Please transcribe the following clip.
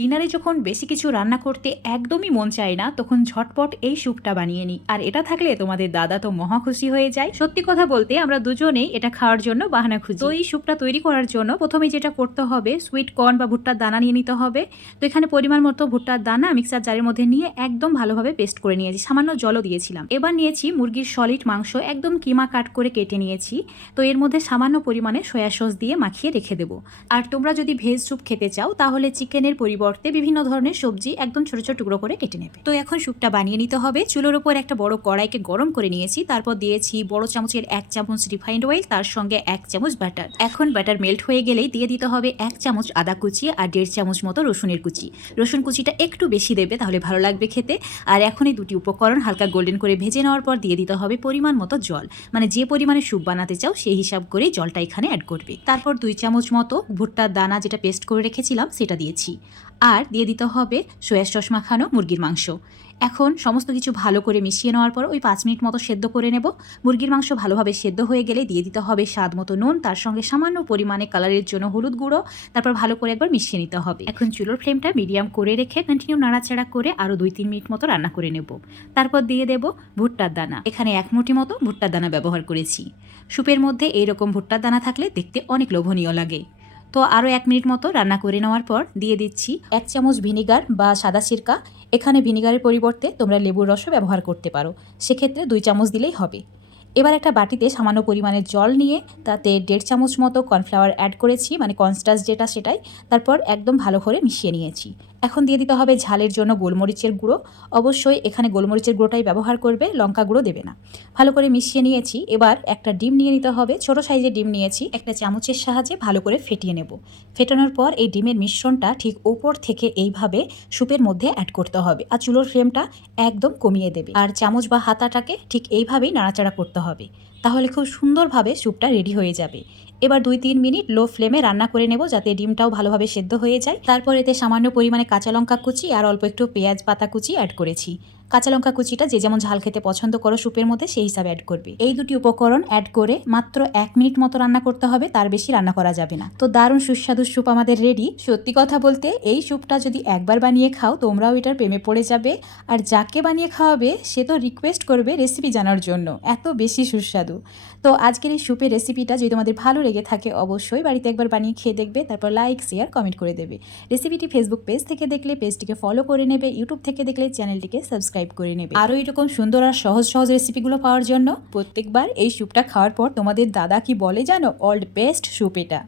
ডিনারে যখন বেশি কিছু রান্না করতে একদমই মন চায় না, তখন ঝটপট এই স্যুপটা বানিয়ে নিই। আর এটা থাকলে তোমাদের দাদা তো মহা খুশি হয়ে যায়। সত্যি কথা বলতে আমরা দুজনেই এটা খাওয়ার জন্য বাহানা খুঁজি। তো এই স্যুপটা তৈরি করার জন্য প্রথমে যেটা করতে হবে, সুইট কর্ন বা ভুট্টার দানা নিয়ে নিতে হবে। তো এখানে পরিমাণ মতো ভুট্টার দানা মিক্সার জারের মধ্যে নিয়ে একদম ভালোভাবে পেস্ট করে নিয়েছি, সামান্য জলও দিয়েছিলাম। এবার নিয়েছি মুরগির সলিড মাংস, একদম কিমা কাট করে কেটে নিয়েছি। তো এর মধ্যে সামান্য পরিমাণে সয়া সস দিয়ে মাখিয়ে রেখে দেবো। আর তোমরা যদি ভেজ স্যুপ খেতে চাও তাহলে চিকেনের পরিবর্তে বিভিন্ন ধরনের সবজি একদম ছোট ছোট টুকরো করে কেটে নেবে। তো এখন স্যুপটা বানিয়ে নিতে হবে। চুলোর উপর একটা বড় কড়াইকে গরম করে নিয়েছি, তারপর দিয়েছি বড় চামচের 1 চামচ রিফাইন্ড অয়েল, তার সঙ্গে 1 চামচ বাটার। এখন বাটার মেল্ট হয়ে গেলেই দিয়ে দিতে হবে 1 চামচ আদা কুচি আর 1.5 চামচ মতো রসুনের কুচি। রসুন কুচিটা একটু বেশি দেবে, তাহলে ভালো লাগবে খেতে। আর এখন এই দুটি উপকরণ হালকা গোল্ডেন করে ভেজে নেওয়ার পর দিয়ে দিতে হবে পরিমাণ মতো জল, মানে যে পরিমাণে স্যুপ বানাতে চাও সেই হিসাব করে জলটা এখানে অ্যাড করবে। তারপর 2 চামচ মতো ভুট্টার দানা যেটা পেস্ট করে রেখেছিলাম সেটা দিয়েছি। আর দিয়ে দিতে হবে সয়া সস মাখানো মুরগির মাংস। এখন সমস্ত কিছু ভালো করে মিশিয়ে নেওয়ার পর ওই 5 মিনিট মতো সেদ্ধ করে নেব। মুরগির মাংস ভালোভাবে সেদ্ধ হয়ে গেলে দিয়ে দিতে হবে স্বাদ মতো নুন, তার সঙ্গে সামান্য পরিমাণে কালারের জন্য হলুদ গুঁড়ো। তারপর ভালো করে একবার মিশিয়ে নিতে হবে। এখন চুলোর ফ্লেমটা মিডিয়াম করে রেখে কন্টিনিউ নাড়াচাড়া করে আরও 2-3 মিনিট মতো রান্না করে নেব। তারপর দিয়ে দেব ভুট্টার দানা। এখানে 1 মুঠি মতো ভুট্টার দানা ব্যবহার করেছি। স্যুপের মধ্যে এইরকম ভুট্টার দানা থাকলে দেখতে অনেক লোভনীয় লাগে। তো আরও 1 মিনিট মতো রান্না করে নেওয়ার পর দিয়ে দিচ্ছি 1 চামচ ভিনিগার বা সাদা সিরকা। এখানে ভিনিগারের পরিবর্তে তোমরা লেবুর রসও ব্যবহার করতে পারো, সেক্ষেত্রে 2 চামচ দিলেই হবে। এবার একটা বাটিতে সামান্য পরিমাণে জল নিয়ে তাতে 1.5 চামচ মতো কর্নফ্লাওয়ার অ্যাড করেছি, মানে কর্নস্টার্চ যেটা সেটাই। তারপর একদম ভালো করে মিশিয়ে নিয়েছি। এখন দিয়ে দিতে হবে ঝালের জন্য গোলমরিচের গুঁড়ো। অবশ্যই এখানে গোলমরিচের গুঁড়োটাই ব্যবহার করবে, লঙ্কা গুঁড়ো দেবে না। ভালো করে মিশিয়ে নিয়েছি। এবার একটা ডিম নিয়ে নিতে হবে, ছোট সাইজের ডিম নিয়েছি। একটা চামচের সাহায্যে ভালো করে ফেটিয়ে নেব। ফেটানোর পর এই ডিমের মিশ্রণটা ঠিক ওপর থেকে এইভাবে স্যুপের মধ্যে অ্যাড করতে হবে। আর চুলোর ফ্লেমটা একদম কমিয়ে দেবে। আর চামচ বা হাতাটাকে ঠিক এইভাবেই নাড়াচাড়া করতে হবে, তাহলে খুব সুন্দরভাবে স্যুপটা রেডি হয়ে যাবে। এবার 2-3 মিনিট লো ফ্লেমে রান্না করে নেব, যাতে ডিমটাও ভালোভাবে সেদ্ধ হয়ে যায়। তারপর এতে সামান্য পরিমাণে কাঁচা লঙ্কা কুচি আর অল্প একটু পেঁয়াজ পাতা কুচি অ্যাড করেছি। কাঁচা লঙ্কা কুচিটা যে যেমন ঝাল খেতে পছন্দ করো স্যুপের মধ্যে সেই হিসাবে অ্যাড করবে। এই দুটি উপকরণ অ্যাড করে মাত্র 1 মিনিট মতো রান্না করতে হবে, তার বেশি রান্না করা যাবে না। তো দারুণ সুস্বাদু স্যুপ আমাদের রেডি। সত্যি কথা বলতে এই স্যুপটা যদি একবার বানিয়ে খাও তোমরাও এটার প্রেমে পড়ে যাবে। আর যাকে বানিয়ে খাওয়াবে সে তো রিকোয়েস্ট করবে রেসিপি জানার জন্য, এত বেশি সুস্বাদু। তো আজকের এই স্যুপের রেসিপিটা যদি তোমাদের ভালো লেগে থাকে অবশ্যই বাড়িতে একবার বানিয়ে খেয়ে দেখবে, তারপর লাইক শেয়ার কমেন্ট করে দেবে। রেসিপিটি ফেসবুক পেজ থেকে দেখলে পেজটিকে ফলো করে নেবে, ইউটিউব থেকে দেখলে চ্যানেলটিকে সাবস্ক্রাইব করে নেবে। আরও এরকম সুন্দর আর সহজ সহজ রেসিপিগুলো পাওয়ার জন্য প্রত্যেকবার এই স্যুপটা খাওয়ার পর তোমাদের দাদা কি বলে জানো, অল বেস্ট স্যুপ এটা।